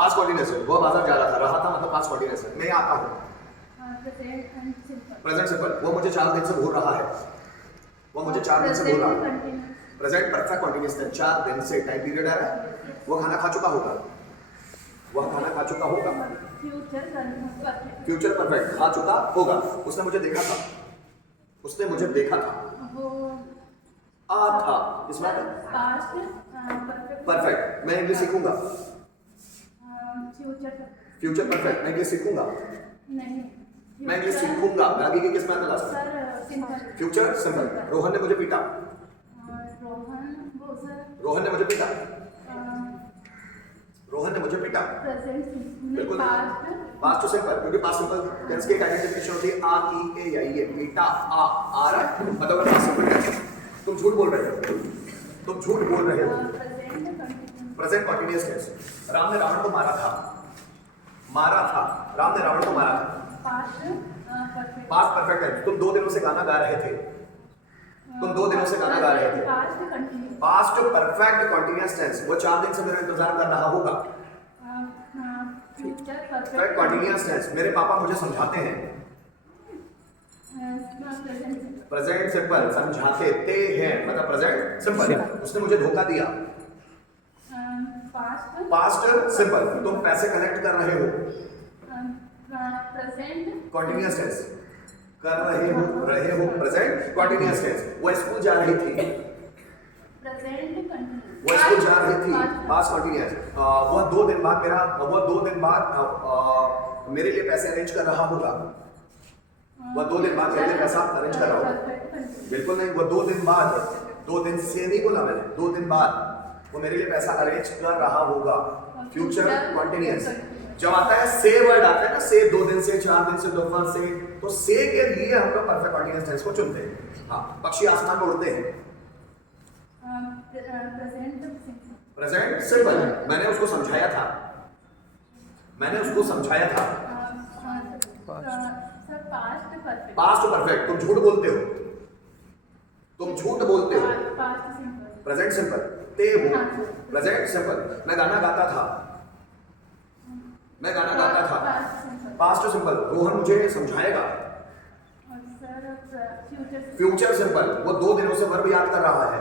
Past continuous है, वो बाजार जा रहा था मतलब पास्ट कंटीन्यूअस है। मैं आता हूँ, प्रेजेंट सिंपल, वो मुझे 4 दिन से भूल रहा है, वो मुझे 4 दिन से भूल रहा है। प्रेजेंट परफेक्ट कंटीन्यूअस टेंस, 4 दिन से टाइम पीरियड आ रहा है, वो खाना खा चुका होगा, वह खाना खा चुका होगा। फ्यूचर परफेक्ट, खा चुका होगा, उसने मुझे देखा था, उसने मुझे देखा था, आ था, इसमें परफेक्ट। मैं इंग्लिश सीखूंगा, फ्यूचर परफेक्ट, मैं इंग्लिश सीखूंगा, मैं इंग्लिश सीखूंगा, आगे की किस में आता है? Future simple. रोहन ने मुझे पीटा, रोहन ने मुझे पीटा, रोहन ने मुझे पीटा। बिल्कुल पास्ट सिंपल, क्योंकि पास्ट सिंपल टेंस की आइडेंटिफिकेशन होती है आ ई ए या ई ए। पीटा आ रहा है मतलब पास्ट सिंपल टेंस। तुम झूठ बोल रहे हो, तुम झूठ बोल रहे हो। प्रेजेंट कंटीन्यूअस टेंस, राम ने रावण को मारा था, मारा था, राम ने रावण को मारा था। पास्ट परफेक्ट है, तुम 2 दिनों से गाना गा रहे थे, तुम 2 दिनों से गाना गा रहे थे। पास्ट परफेक्ट कंटीन्यूअस टेंस, वो 4 दिन से मेरा इंतजार कर रहा होगा। परफेक्ट कंटीन्यूअस टेंस, मेरे पापा मुझे समझाते हैं। प्रेजेंट सिंपल, समझाते ते हैं मतलब प्रेजेंट सिंपल, उसने मुझे धोखा दिया। पास्ट सिंपल, तुम पैसे कलेक्ट कर रहे हो। कंटीन्यूअस टेंस, कर रहे हो प्रेजेंट कंटीन्यूअस टेंस। वो स्कूल जा रही थी, वो स्कूल जा रही थी, पास्ट कंटीन्यूअस। वह 2 दिन बाद मेरे लिए पैसे अरेंज कर रहा होगा, वह 2 दिन बाद मेरे लिए पैसा अरेंज कर रहा होगा। बिल्कुल नहीं, वो 2 दिन बाद, 2 दिन से नहीं बोला मैंने, 2 दिन बाद वो मेरे लिए पैसा अरेंज कर रहा होगा। फ्यूचर कंटीन्यूअस, जब आता है से वर्ड आता है ना, से 2 दिन से, 4 दिन से, दोपहर से, तो से के लिए हम लोग परफेक्ट कंटीन्यूअस टेंस को चुनते हैं। हाँ, पक्षी आसमान में उड़ते हैं। प्रेजेंट सिंपल, मैंने उसको समझाया था, मैंने उसको समझाया था। पास्ट परफेक्ट, तुम झूठ बोलते हो, तुम झूठ बोलते हो। प्रेजेंट सिंपल, ते हो। प्रेजेंट सिंपल, मैं गाना गाता था, मैं गाना गाता था। पास्ट सिंपल, रोहन मुझे समझाएगा। फ्यूचर सिंपल, वो 2 दिनों से वर्ब याद कर रहा है।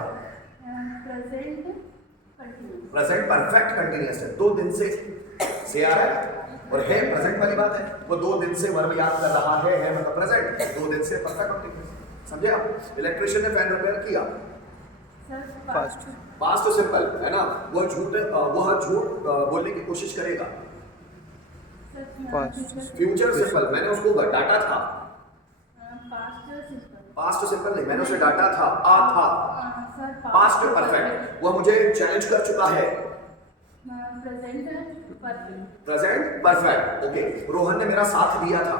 प्रेजेंट परफेक्ट कंटीन्यूअस है, 2 दिन से आ रहा है और है प्रेजेंट वाली बात है। वो 2 दिन से वर्ब याद कर रहा है मतलब प्रेजेंट, 2 दिन से परफेक्ट कंटीन्यूअस। समझे आप? इलेक्ट्रिशियन ने फैन रिपेयर किया, पास्ट सिंपल है ना, वह झूठ बोलने की कोशिश करेगा। फ्यूचर सिंपल, मैंने उसको डांटा था। पास्ट सिंपल नहीं, मैंने उसे डांटा था, आ था। पास्ट परफेक्ट, वह मुझे चैलेंज कर चुका है। Present perfect, okay. रोहन ने मेरा साथ दिया था,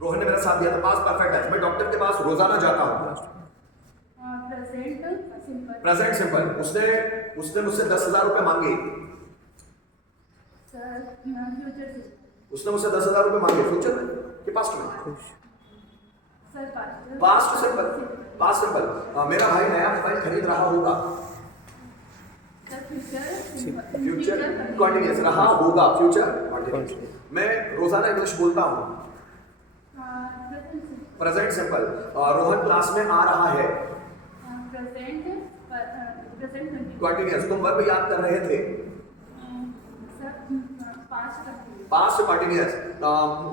रोहन ने मेरा साथ दिया था। पास्ट परफेक्ट है, मैं डॉक्टर के पास रोजाना जाता हूँ। प्रेजेंट सिंपल, उसने मुझसे 10,000 रुपए मांगे, उसने मुझसे 10,000 रुपए मांगे। फ्यूचर में कि पास्ट में? पास्ट सिंपल, पास्ट सिंपल, मेरा भाई नया मोबाइल खरीद रहा होगा। फ्यूचर कंटीन्यूअस, रहा होगा, फ्यूचर कंटीन्यूअस। मैं रोजाना इंग्लिश बोलता हूँ। प्रेजेंट सिंपल, रोहन क्लास में आ रहा है। कंटीन्यूअस, तुम वर्ब याद कर रहे थे। पास्ट कंटीन्यूअस,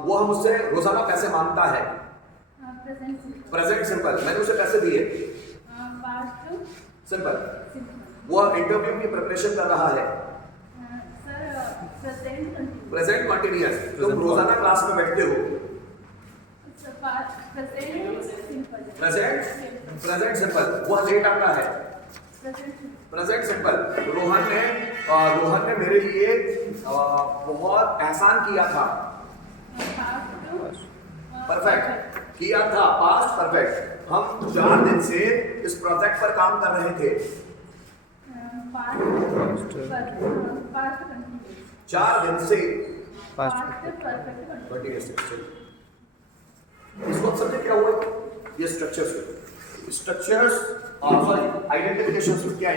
वो मुझसे रोजाना पैसे मांगता है। प्रेजेंट सिंपल, मैंने उसे पैसे दिए। सिंपल, वो इंटरव्यू की प्रिपरेशन कर रहा है। प्रेजेंट कंटीन्यूअस, तुम रोजाना क्लास में बैठते हो। प्रेजेंट सिंपल, वह लेट आता है। प्रेजेंट सिंपल, रोहन ने मेरे लिए बहुत एहसान किया था। परफेक्ट, किया था, पास्ट परफेक्ट। हम 4 दिन से इस प्रोजेक्ट पर काम कर रहे थे। 4 दिन से इसको समझे क्या हुआ? ये स्ट्रक्चर्स सॉरी आइडेंटिफिकेशन क्या है?